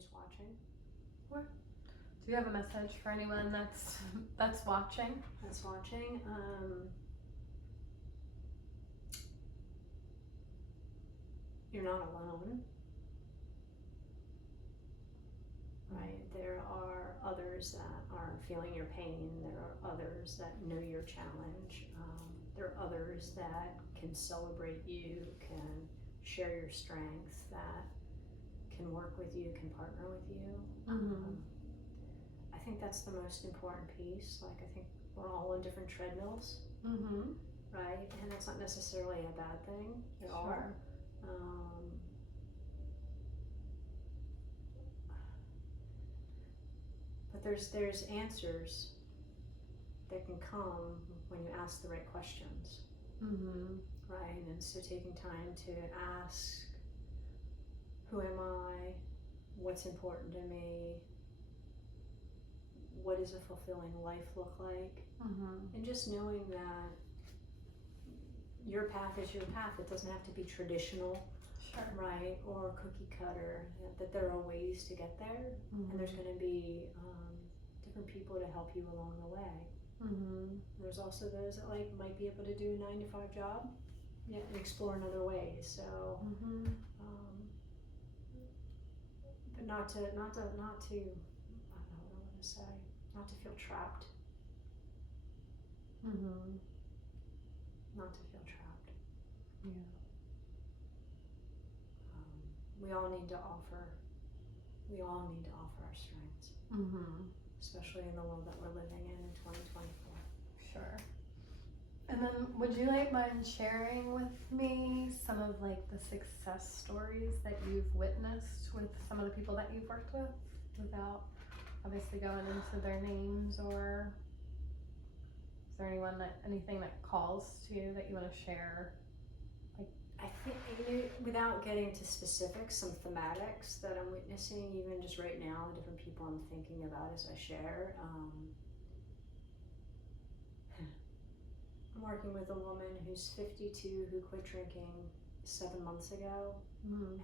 who's watching. Do you have a message for anyone that's watching? That's watching. You're not alone. Right? There are others that are feeling your pain. There are others that know your challenge. There are others that can celebrate you, can share your strength, that can work with you, can partner with you. Mm-hmm. I think that's the most important piece. Like, I think we're all on different treadmills, Mm-hmm. right? And that's not necessarily a bad thing at all. Sure. But there's answers that can come when you ask the right questions, Mm-hmm. right? And so taking time to ask, who am I? What's important to me? What does a fulfilling life look like? Mm-hmm. And just knowing that your path is your path. It doesn't have to be traditional, Sure. right? Or cookie cutter. That there are ways to get there, Mm-hmm. and there's going to be different people to help you along the way. Mm-hmm. There's also those that like might be able to do a 9-to-5 job, and explore in other ways. So, Mm-hmm. but not to. I don't know what I want to say. Not to feel trapped. Mm-hmm. Not to feel trapped. Yeah. We all need to offer. We all need to offer our strengths, Mm-hmm. especially in the world that we're living in 2024. Sure. And then would you mind sharing with me some of the success stories that you've witnessed with some of the people that you've worked with, without obviously going into their names, or is there anything that calls to you that you want to share? I think, without getting to specifics, some thematics that I'm witnessing, even just right now, different people I'm thinking about as I share. I'm working with a woman who's 52 who quit drinking 7 months ago,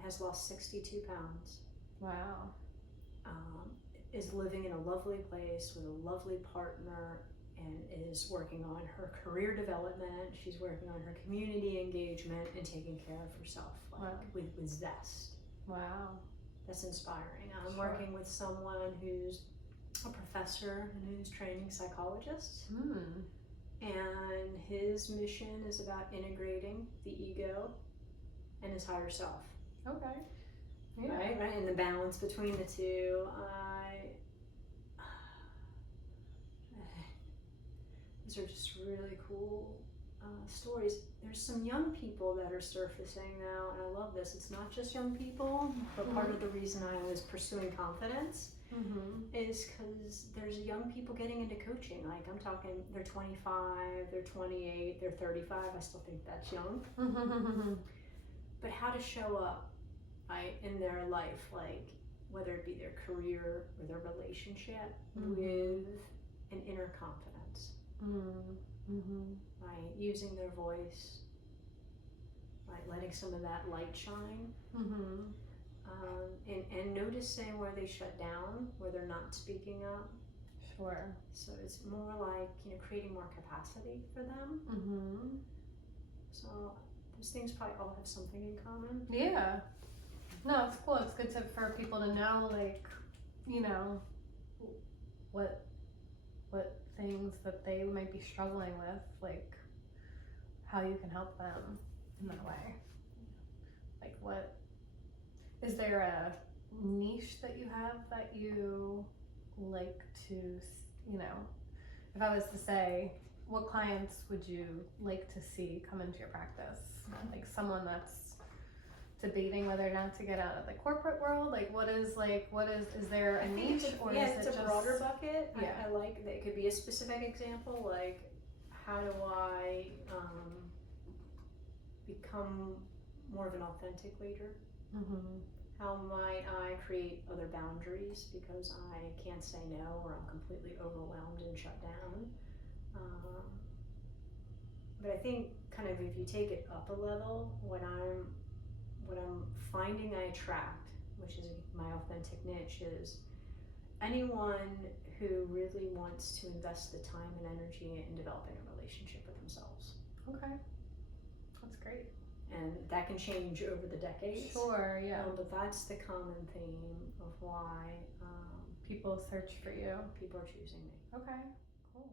has lost 62 pounds. Wow. Is living in a lovely place with a lovely partner, and is working on her career development. She's working on her community engagement and taking care of herself, with zest. Wow. That's inspiring. I'm Sure. working with someone who's a professor and who's training psychologists. And his mission is about integrating the ego and his higher self. Okay. Yeah. Right? And the balance between the two. These are just really cool stories. There's some young people that are surfacing now, and I love this. It's not just young people, but part of the reason I was pursuing confidence is because there's young people getting into coaching. Like, I'm talking, they're 25, they're 28, they're 35. I still think that's young. But how to show up, in their life, whether it be their career or their relationship, with an inner confidence. Right, using their voice, right, letting some of that light shine, and noticing where they shut down, where they're not speaking up. Sure. So it's more like, creating more capacity for them. So those things probably all have something in common. Yeah. No, it's cool. It's good for people to know, what things that they might be struggling with, how you can help them in that way. What is there a niche that you have that you like to, if I was to say, what clients would you like to see come into your practice? Someone that's debating whether or not to get out of the corporate world. Is there a niche, or is it it's just a broader bucket? Yeah. I like that. It could be a specific example, how do I become more of an authentic leader? How might I create other boundaries because I can't say no, or I'm completely overwhelmed and shut down? But I think kind of if you take it up a level, what I'm finding I attract which is my authentic niche, is anyone who really wants to invest the time and energy in developing a relationship with themselves. Okay. That's great. And that can change over the decades. Sure, yeah. But that's the common theme of why People search for you. people are choosing me. Okay, cool.